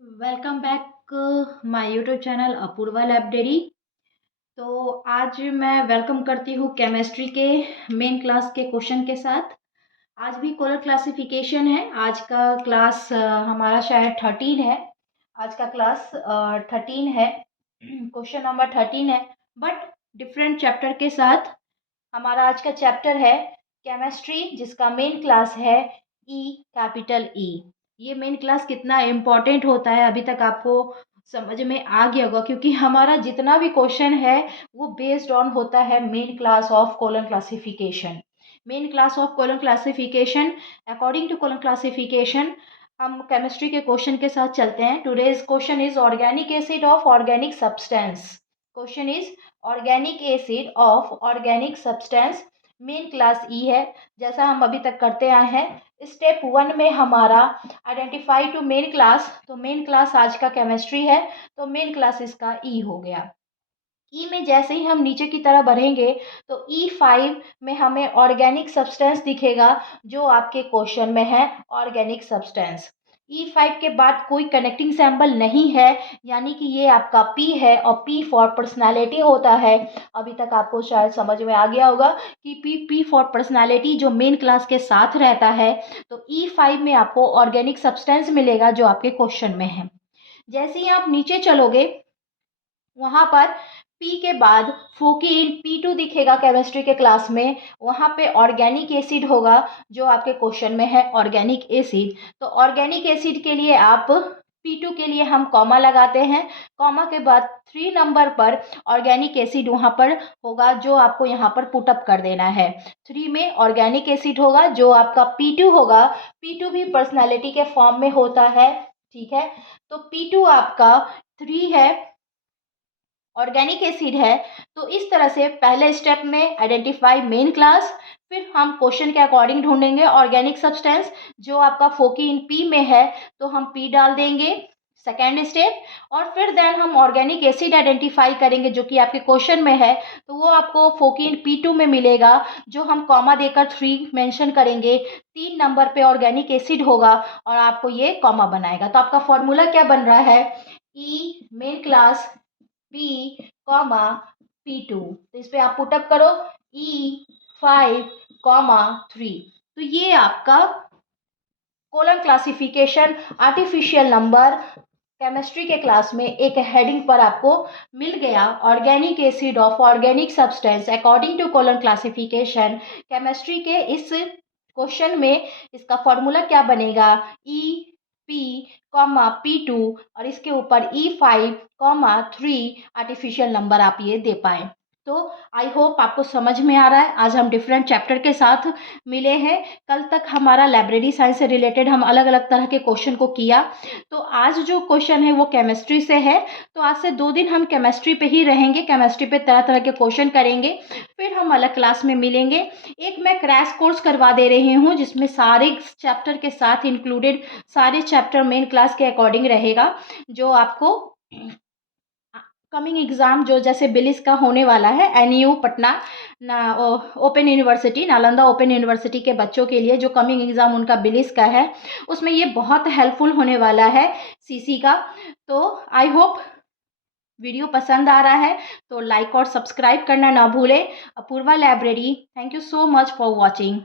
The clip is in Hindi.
Welcome back my YouTube channel Apoorva library. तो आज मैं वेलकम करती हूँ केमिस्ट्री के मेन क्लास के क्वेश्चन के साथ। आज भी कलर क्लासिफिकेशन है। आज का क्लास हमारा शायद 13 है। आज का क्लास 13 है। क्वेश्चन नंबर 13 है, बट डिफरेंट चैप्टर के साथ। हमारा आज का चैप्टर है केमिस्ट्री, जिसका मेन क्लास है ई, कैपिटल ई। ये मेन क्लास कितना इम्पोर्टेंट होता है अभी तक आपको समझ में आ गया होगा, क्योंकि हमारा जितना भी क्वेश्चन है वो बेस्ड ऑन होता है main class of colon classification. Main class of colon classification, according to colon classification हम केमिस्ट्री के क्वेश्चन के साथ चलते हैं। Today's question is organic acid of organic substance. Question is organic acid of organic substance. Main class E है, जैसा हम अभी तक करते आए हैं। स्टेप 1 में हमारा आइडेंटिफाई टू मेन क्लास, तो मेन क्लास आज का केमिस्ट्री है, तो मेन क्लास इसका ई हो गया। ई में जैसे ही हम नीचे की तरह बढ़ेंगे तो E5 में हमें ऑर्गेनिक सब्सटेंस दिखेगा, जो आपके क्वेश्चन में है ऑर्गेनिक सब्सटेंस। E5 के बाद कोई कनेक्टिंग सिंबल नहीं है, यानी कि ये आपका P है, और P फॉर पर्सनालिटी होता है। अभी तक आपको शायद समझ में आ गया होगा कि P फॉर पर्सनालिटी जो मेन क्लास के साथ रहता है। तो E5 में आपको ऑर्गेनिक सब्सटेंस मिलेगा जो आपके क्वेश्चन में है। जैसे ही आप नीचे चलोगे वहाँ पर पी के बाद फोकीन P2 दिखेगा केमिस्ट्री के क्लास में। वहाँ पे ऑर्गेनिक एसिड होगा, जो आपके क्वेश्चन में है ऑर्गेनिक एसिड। तो ऑर्गेनिक एसिड के लिए आप P2 के लिए हम कॉमा लगाते हैं। कॉमा के बाद 3 नंबर पर ऑर्गेनिक एसिड वहाँ पर होगा, जो आपको यहाँ पर पुटअप कर देना है। 3 में ऑर्गेनिक एसिड होगा, जो आपका P2 होगा। P2 भी पर्सनैलिटी के फॉर्म में होता है, ठीक है। तो P2 आपका 3 है, ऑर्गेनिक एसिड है। तो इस तरह से पहले स्टेप में आइडेंटिफाई मेन क्लास, फिर हम क्वेश्चन के अकॉर्डिंग ढूंढेंगे ऑर्गेनिक सब्सटेंस, जो आपका फोकीन पी में है तो हम पी डाल देंगे, सेकेंड स्टेप। और फिर देन हम ऑर्गेनिक एसिड आइडेंटिफाई करेंगे, जो कि आपके क्वेश्चन में है। तो वो आपको फोकीन P2 में मिलेगा, जो हम कॉमा देकर 3 मेंशन करेंगे। 3 नंबर पे ऑर्गेनिक एसिड होगा और आपको ये कॉमा बनाएगा। तो आपका फॉर्मूला क्या बन रहा है? ई main class P comma P2। तो इस पे आप पुटअप करो E5 कॉमा 3। तो ये आपका colon classification artificial number chemistry के क्लास में एक हेडिंग पर आपको मिल गया। Organic acid of organic substance according to colon classification. Chemistry के इस क्वेश्चन में इसका फॉर्मूला क्या बनेगा? P कॉमा P2 और इसके ऊपर E5 कॉमा 3 आर्टिफिशियल नंबर आप ये दे पाए। तो आई होप आपको समझ में आ रहा है। आज हम डिफरेंट चैप्टर के साथ मिले हैं। कल तक हमारा लाइब्रेरी साइंस से रिलेटेड हम अलग अलग तरह के क्वेश्चन को किया। तो आज जो क्वेश्चन है वो केमिस्ट्री से है। तो आज से 2 दिन हम केमिस्ट्री पे ही रहेंगे, केमिस्ट्री पे तरह तरह के क्वेश्चन करेंगे, फिर हम अलग क्लास में मिलेंगे। एक मैं क्रैश कोर्स करवा दे रही हूँ, जिसमें सारे चैप्टर के साथ इंक्लूडेड सारे चैप्टर मेन क्लास के अकॉर्डिंग रहेगा, जो आपको कमिंग एग्जाम जो जैसे बिलिस का होने वाला है, NU पटना ना open university, Nalanda open university के बच्चों के लिए जो कमिंग एग्जाम उनका बिलिस का है, उसमें ये बहुत हेल्पफुल होने वाला है CC का। तो आई होप वीडियो पसंद आ रहा है तो लाइक और सब्सक्राइब करना ना भूलें। Apoorva library, thank you so much for watching.